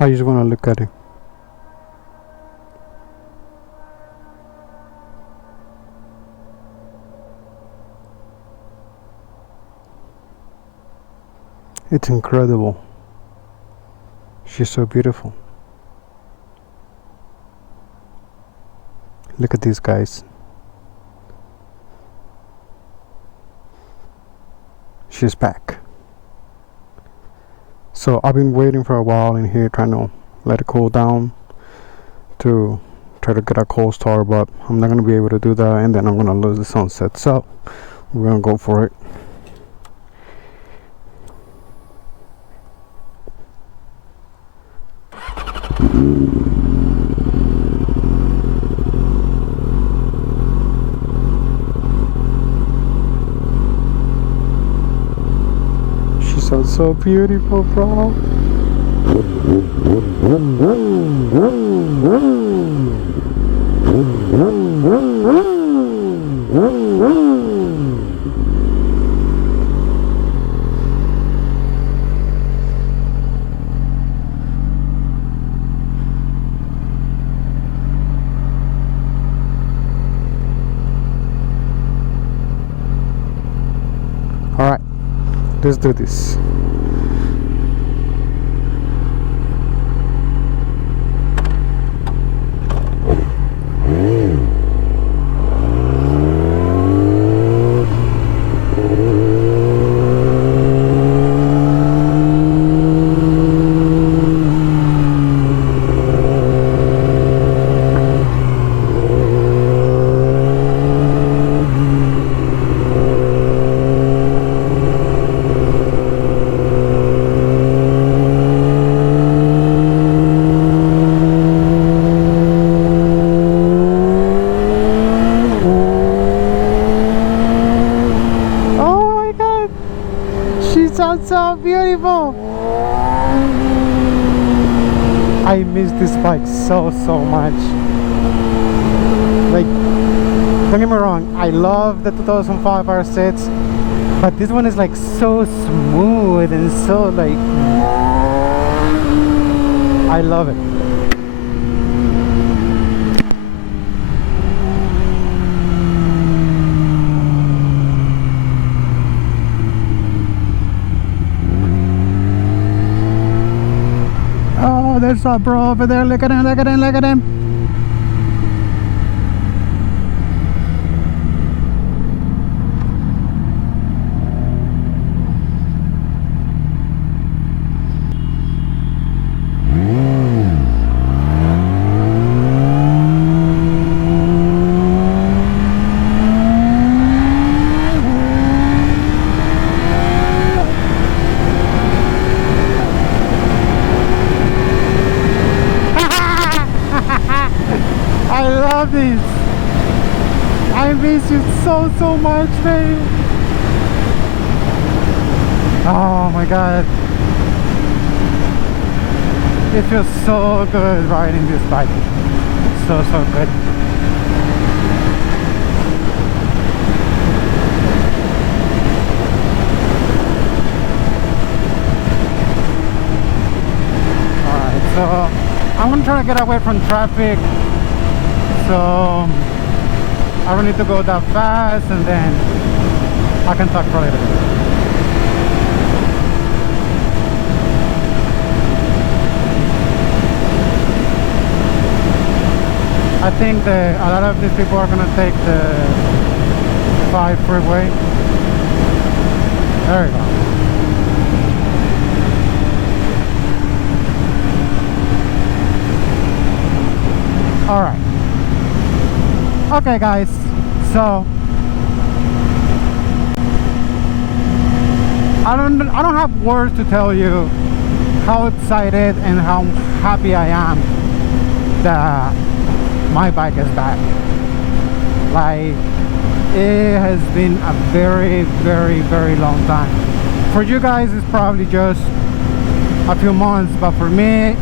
I just want to look at it. It's incredible. She's so beautiful. Look at these guys. She's back. So I've been waiting for a while in here, trying to let it cool down to try to get a cold start, but I'm not going to be able to do that, and then I'm going to lose the sunset. So we're going to go for it. So beautiful, bro. All right, let's do this. So beautiful. I miss this bike so much. Like, don't get me wrong, I love the 2005 R6, but this one is like so smooth and so like, I love it. There's a bro over there. Look at him, look at him, look at him. I love this. I miss you so much, babe. Oh my god. It feels so good riding this bike. So good. Alright, so I'm gonna try to get away from traffic. So I don't need to go that fast, and then I can talk for a little bit. I think a lot of these people are gonna take the 5 freeway. There we go. All right. Okay, guys. So I don't have words to tell you how excited and how happy I am that my bike is back. Like, it has been a very, very, very long time. For you guys, it's probably just a few months, but for me,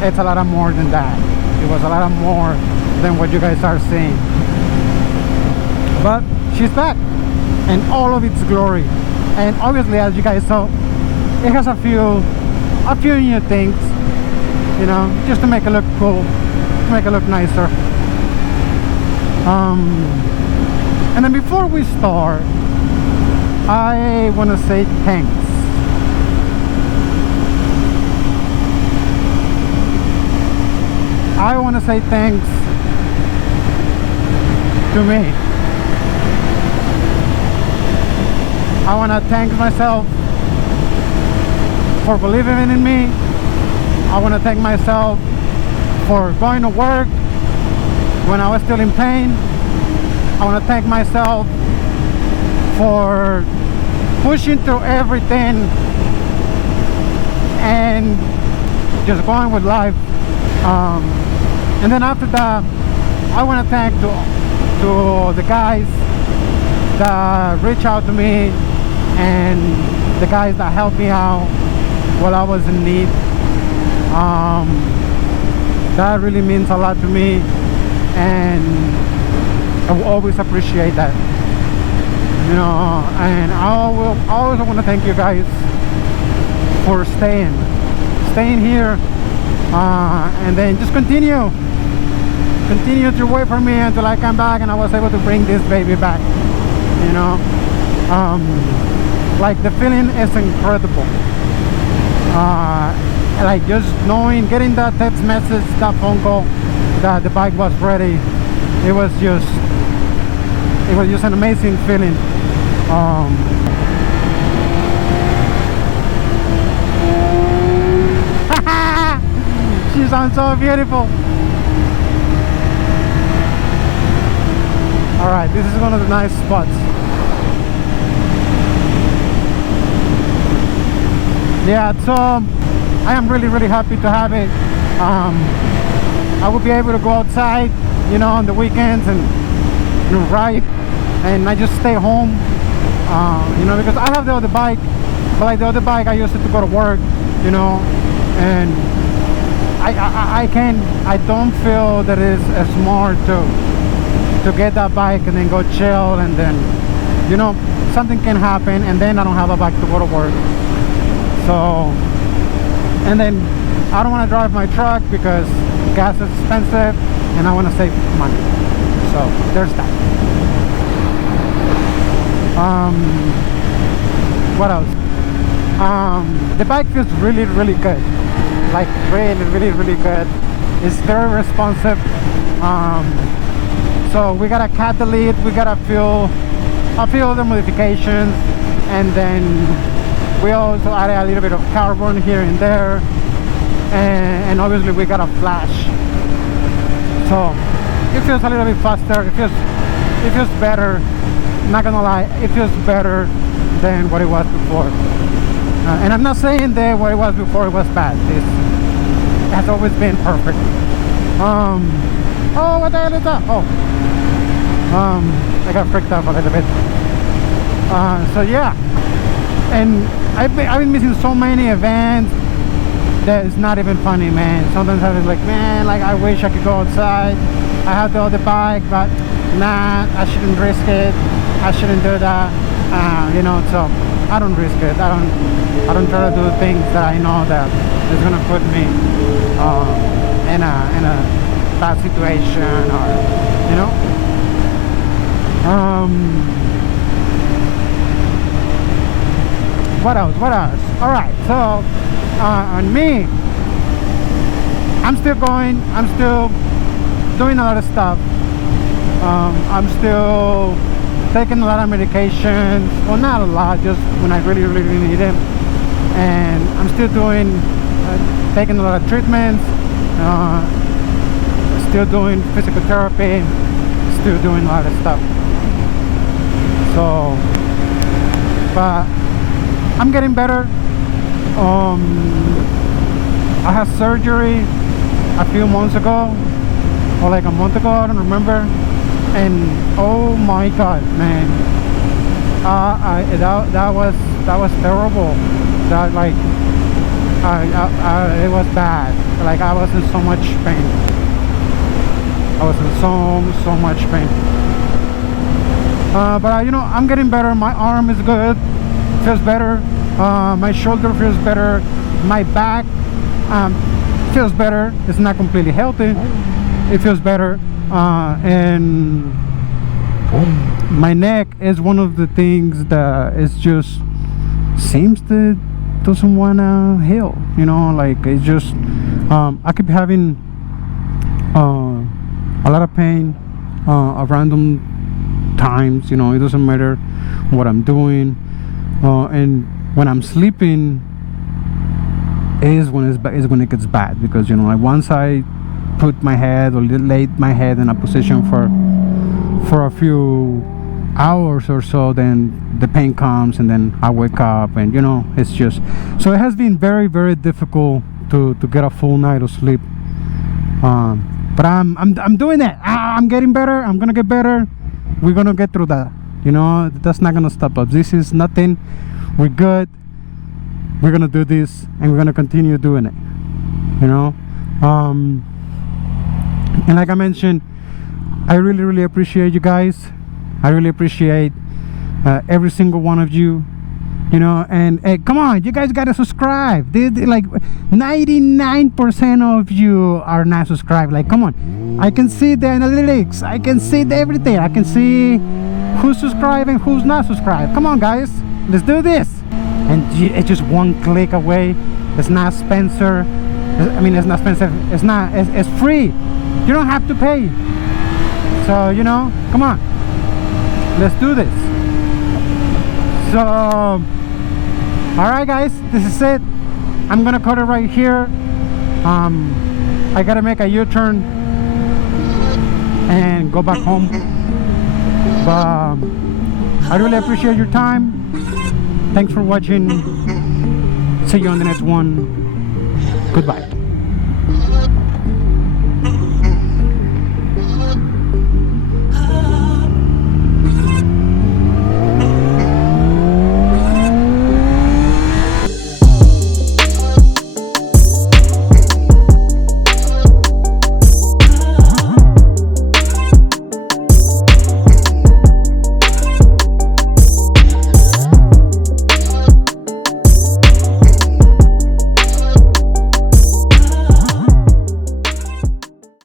it's a lot more than that. It was a lot more than what you guys are seeing. But she's back in all of its glory. And obviously, as you guys saw, it has a few new things, you know, just to make it look cool, to make it look nicer. And then before we start, I want to say thanks. I want to say thanks to me. I want to thank myself for believing in me. I want to thank myself for going to work when I was still in pain. I want to thank myself for pushing through everything and just going with life. And then after that, I want to thank to the guys that reached out to me and the guys that helped me out while I was in need. That really means a lot to me, and I will always appreciate that, you know. And I always want to thank you guys for staying here, and then just continue to wait for me until I come back and I was able to bring this baby back, you know. Like, the feeling is incredible. Like, just knowing, getting that text message, that phone call that the bike was ready, it was just an amazing feeling. She sounds so beautiful. Alright, this is one of the nice spots. Yeah, so I am really, really happy to have it. I will be able to go outside, you know, on the weekends and, you know, ride, and I just stay home, you know, because I have the other bike, but like the other bike I used it to go to work, you know, and I don't feel that it's smart to get that bike and then go chill, and then, you know, something can happen and then I don't have a bike to go to work. So, and then I don't want to drive my truck because gas is expensive and I want to save money. So there's that. What else? The bike feels really, really good. Like, really, really, really good. It's very responsive. So we gotta cut the lead, we gotta feel the modifications, and then we also added a little bit of carbon here and there, and obviously we got a flash, so it feels a little bit faster. It feels better. Not gonna lie, it feels better than what it was before. And I'm not saying that what it was before it was bad. It has always been perfect. Oh, what the hell is that? Oh, I got freaked out a little bit. So yeah, and I've been missing so many events that it's not even funny, man. Sometimes I was like, man, like, I wish I could go outside. I have the other bike, but nah, I shouldn't risk it. I shouldn't do that. You know, so I don't risk it. I don't try to do things that I know that is gonna put me in a bad situation, or, you know. What else? All right, so on me, I'm still going. I'm still doing a lot of stuff. I'm still taking a lot of medications. Well, not a lot, just when I really, really need them. And I'm still doing, taking a lot of treatments. still doing physical therapy, still doing a lot of stuff. So, but I'm getting better. I had surgery a few months ago, or like a month ago, I don't remember. And oh my god, man, that was terrible. That like it was bad. Like I was in so much pain. I was in so much pain. But you know, I'm getting better. My arm is good, feels better. My shoulder feels better. My back feels better. It's not completely healthy. It feels better. And my neck is one of the things that is just seems to doesn't wanna heal. You know, like it's just I keep having a lot of pain at random times. You know, it doesn't matter what I'm doing, and when I'm sleeping is when it gets bad, because you know, like once I put my head or lay my head in a position for a few hours or so, then the pain comes and then I wake up, and you know, it's just, so it has been very, very difficult to get a full night of sleep. But I'm doing it. I'm getting better. I'm gonna get better. We're gonna get through that. You know, that's not gonna stop us. This is nothing. We're good. We're gonna do this, and we're gonna continue doing it. You know, and like I mentioned, I really, really appreciate you guys. I really appreciate every single one of you. You know, and hey, come on, you guys gotta subscribe. Like 99% of you are not subscribed. Like, come on, I can see the analytics, I can see everything, I can see who's subscribed and who's not subscribed. Come on, guys, let's do this. And it's just one click away. It's not Spencer. I mean, it's not expensive. It's free. You don't have to pay. So, you know, come on, let's do this. So, alright guys, this is it. I'm gonna cut it right here. I gotta make a U-turn and go back home. But I really appreciate your time. Thanks for watching. See you on the next one. Goodbye.